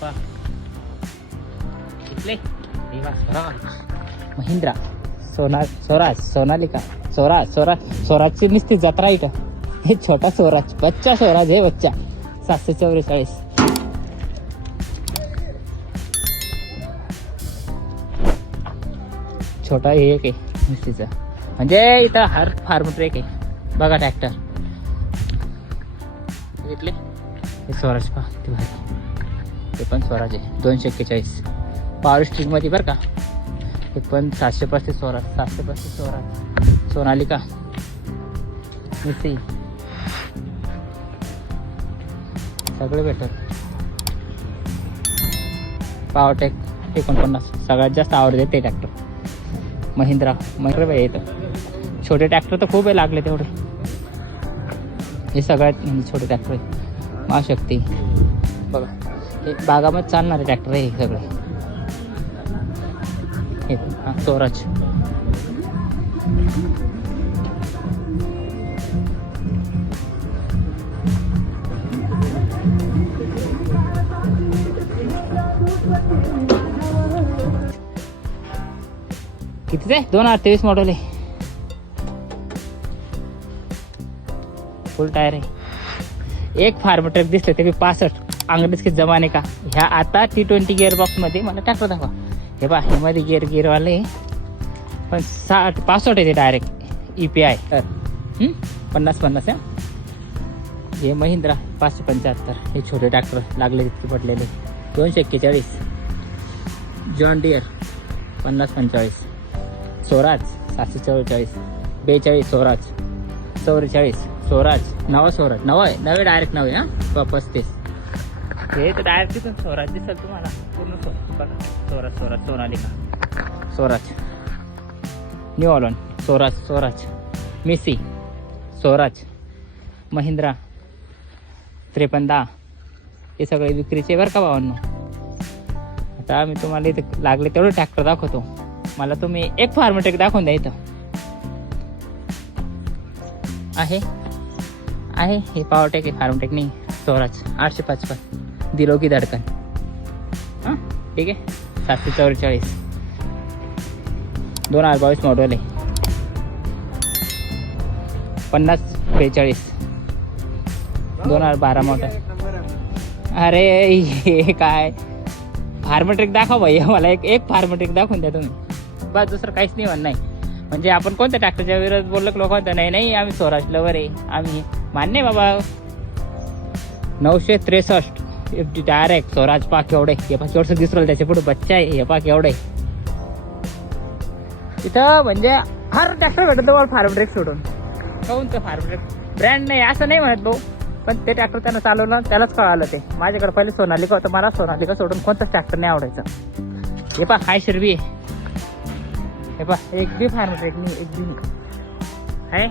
पहा इथले महिंद्रा सोनालिका स्वराजची नुसती जत्रा आहे का? हे छोटा स्वराज, बच्चा स्वराज आहे, बच्चा 744. छोटा हे एक आहे नुसतीचा, म्हणजे इथं हर फार्म ट्रेक आहे बघा. ट्रॅक्टर घेतले हे स्वराज पहा, ते भारी, ते पण स्वराज आहे 241 पॉवर स्ट्रीम मध्ये बरं का. हे पण 735 स्वराज, 735 स्वराज. सोनालिका मिसी सगळे भेटत. पॉवरटेक 49 सगळ्यात जास्त आवडते ते ट्रॅक्टर. महिंद्रा भाई येतं. छोटे ट्रॅक्टर तर खूप आहे लागले तेवढे, हे सगळ्यात म्हणजे छोटे ट्रॅक्टर आहे. महाशक्ती बघा, हे बागामध्ये चालणारे ट्रॅक्टर आहे हे सगळे. हे हा स्वराज. किती आहे? 2023 मॉडेल आहे, फुल टायर आहे. एक फार्म ट्रक दिसले ते 65 अंग्रेज के जमाने का. ह्या आता T20 गिअर बॉक्स मध्ये मला ट्रॅक्टर दाखवा. हे पहा, हे मध्ये गिअरवाले पण 65 येते डायरेक्ट EPI तर 50 आहे. हे महिंद्रा 575. हे छोटे ट्रॅक्टर लागले तितके पडलेले 241. John Deere 5045. स्वराज 744. 42 स्वराज. 44 स्वराज. नवे डायरेक्ट नवे. हा 35. हे तर डायरेक्ट तिथून स्वराज दिसेल तुम्हाला पूर्ण. बघा स्वराज सोनालिका स्वराज. न्यू ऑलॉन स्वराज. मिसी स्वराज. महिंद्रा 5310. हे सगळे विक्रीचे बरं का भावांनो. आता मी तुम्हाला इथे लागले तेवढे ट्रॅक्टर दाखवतो. मला तुम्ही एक फार्मटेक दाखवून द्या. इथं आहे हे पॉवरटेक आहे, फार्मटेक नाही. स्वराज 855. दिलो की धडकन. हां ठीक आहे. 744 2022 मॉडेल आहे. 5042 2012 मॉडेल. अरे हे काय फार्मट्रेक दाखवा भाई, मला एक फार्मट्रेक दाखवून द्या तुम्ही बस, दुसरं काहीच नाही म्हणणं आहे. म्हणजे आपण कोणत्या ट्रॅक्टरच्या विरोधात बोललो की लोक म्हणतात नाही आम्ही स्वराज लवर आहे. आम्ही मान्य बाबा. 963 FD डायरेक्ट स्वराज पाक एवढे. हे पाक एवढं दिसलं त्याच्या पुढे बच्चा आहे. हे पाक एवढे तिथं म्हणजे हर ट्रॅक्टर भेटत तुम्हाला फार्मट्रेक सोडून. कोणतं फार्मट्रेक ब्रँड नाही असं नाही म्हणत भाऊ, पण ते ट्रॅक्टर त्यानं चालवलं त्यालाच कळालं. ते माझ्याकडे पहिले सोनालिका होतं, मला सोनालिका सोडून कोणतंच ट्रॅक्टर नाही आवडायचं. हे पहा हाय शिरवी आहे. हे पहा एक बी फार्मट्रेक नाही, एक बी नाही आहे.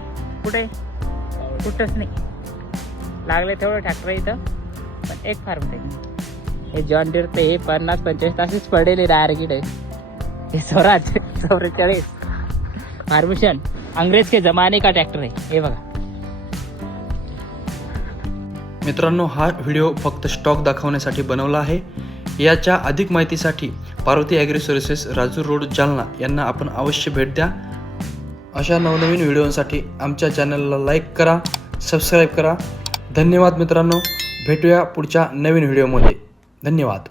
कुठंच नाही. लागले तेवढं ट्रॅक्टर इथं, पण एक फार्मट्रेक नाही. हे जॉन डियर ते हे 50-45 तासच पडलेले डायरेक्ट आहे. हे स्वराज 44 फार्मेशन अंग्रेज के जमाने का ट्रॅक्टर आहे. हे बघा मित्रांनो, हा व्हिडिओ फक्त स्टॉक दाखवण्यासाठी बनवला आहे. याच्या अधिक माहितीसाठी Parvati agri services, Rajur road, Jalna यांना आपण अवश्य भेट द्या. अशा नवनवीन व्हिडिओसाठी आमच्या चॅनलला लाईक करा, सबस्क्राईब करा. धन्यवाद मित्रांनो. भेटूया पुढच्या नवीन व्हिडिओमध्ये. धन्यवाद.